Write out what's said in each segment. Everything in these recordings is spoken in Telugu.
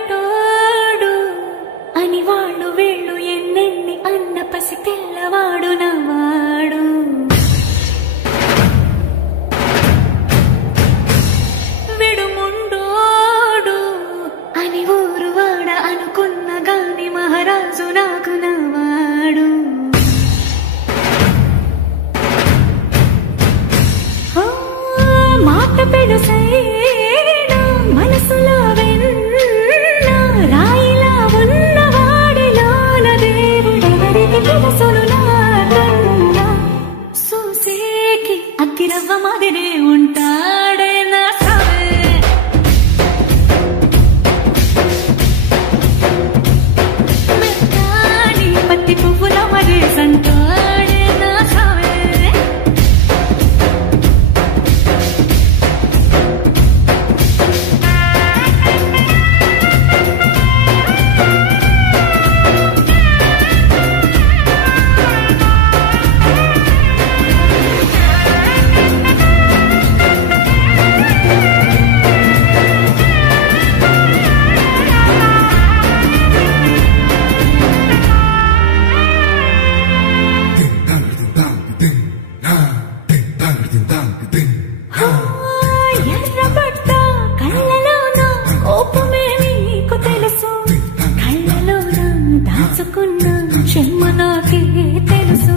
పల్లెటోడు అని వాళ్ళు వీళ్ళు ఎన్నెన్ని అన్న పసి పిల్లవాడు నవ్వాడు. విడుముండోడు అని ఊరు వాడ అనుకున్న గాని మహారాజు నాకు నవ్వాడు. మాట పెడుసైనా మనసులో వెన్నా రాయిలా ఉన్నవాడిలోన దేవుడెవరికి తెలుసును నాకన్నా. చూసేకి అగ్గిరవ్వ మాదిరే ఉంటాడే నా సావే. మెత్తాని పత్తి పువ్వుల మరే సంటాడే నా సావే. ఎర్రబడ్డ కళ్ళలోన కోపమే నీకు తెలుసు, కళ్ళలోన దాచుకున్న చెమ్మ నాకే తెలుసు.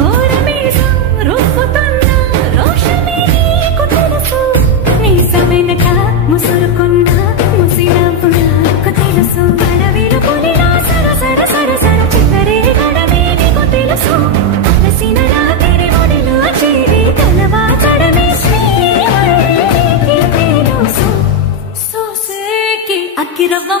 కోరమీసం రుక్కుతున్న రోషమే నీకు తెలుసు, మీసమెనక ముసురుకున్న ముసినవ్వు నాకు తెలుసు. అడవిలో పులిలా సరసర సరసర చిత్తరే గడమే నీకు తెలుసు, అలసిన రాత్రి ఒడిలో చేరి కలవాచడమే శ్రీహరికి తెలుసు. సోసేకి అక్కిరవ్వ